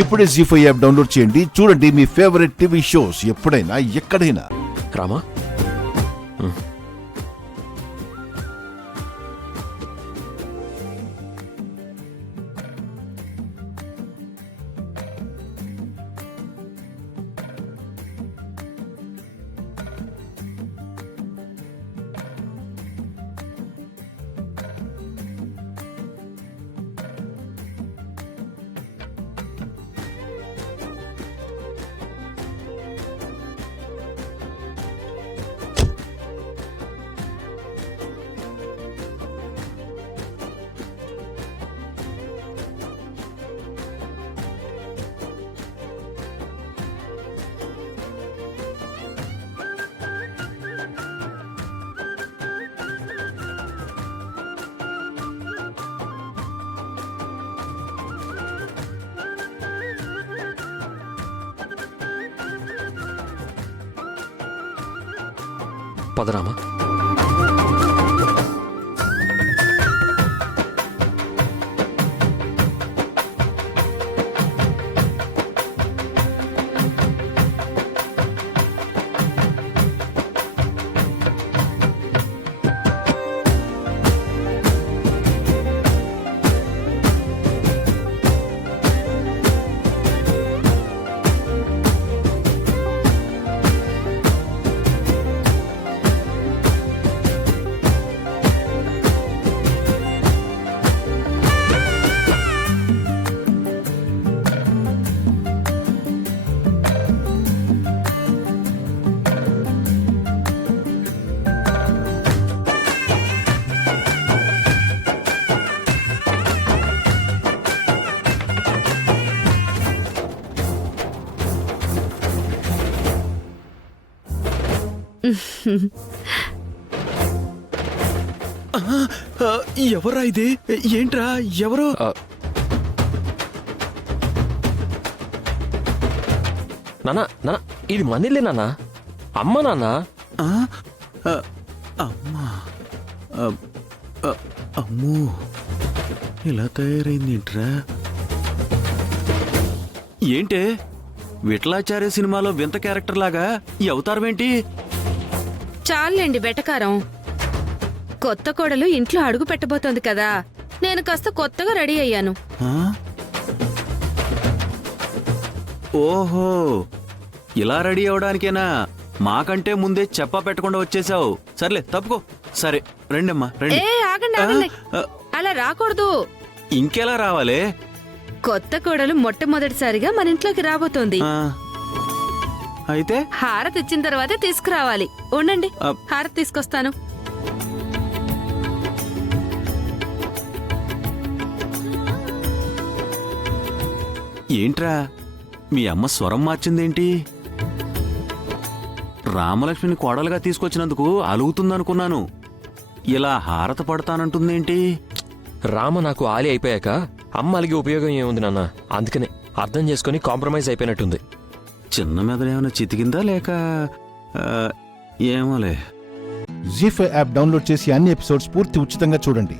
ఇప్పుడే జీ5 app download చేయండి. చూడండి మీ ఫేవరెట్ టీవీ షోస్ ఎప్పుడైనా ఎక్కడైనా. రామా పదరామా. ఎవరా ఇది? ఏంట్రా ఎవరు? నానా నానా ఇది మనీలే నాన్న. అమ్మ నాన్న. అమ్మా అమ్మో ఇలా తయారైంది ఏంట్రా? ఏంటే విఠలాచార్య సినిమాలో వింత క్యారెక్టర్ లాగా ఈ అవతారం ఏంటి? చాలండి వెటకారం. కొత్త కోడలు ఇంట్లో అడుగు పెట్టబోతోంది కదా, నేను కాస్త కొత్తగా రెడీ అయ్యాను. ఓహో, ఇలా రెడీ అవడానికేనా? మాకంటే ముందే చెప్పా పెట్టకుండా వచ్చేసావు. సర్లే తప్పుకో. సరే రండమ్మా రండి. ఏ ఆగండి ఆగండి, అలా రాకూడదు. ఇంకెలా రావాలే? కొత్త కోడలు మొట్టమొదటిసారిగా మన ఇంట్లోకి రాబోతోంది. అయితే హారతి ఇచ్చిన తర్వాతే తీసుకురావాలి. ఉండండి, హారతి తీసుకొస్తాను. ఏంట్రా మీ అమ్మ స్వరం మార్చిందేంటి? రామలక్ష్మిని కోడలుగా తీసుకొచ్చినందుకు అలుగుతుందనుకున్నాను. ఇలా హారత పడతానంటుందేంటి? రామ నాకు ఆలి అయిపోయాక అమ్మ అలిగి ఉపయోగం ఏముంది నాన్న? అందుకనే అర్థం చేసుకుని కాంప్రమైజ్ అయిపోయినట్టుంది. చిన్న మెదడేమైనా చితికిందా లేక ఏమోలే. జీ5 యాప్ డౌన్లోడ్ చేసి అన్ని ఎపిసోడ్స్ పూర్తి ఉచితంగా చూడండి.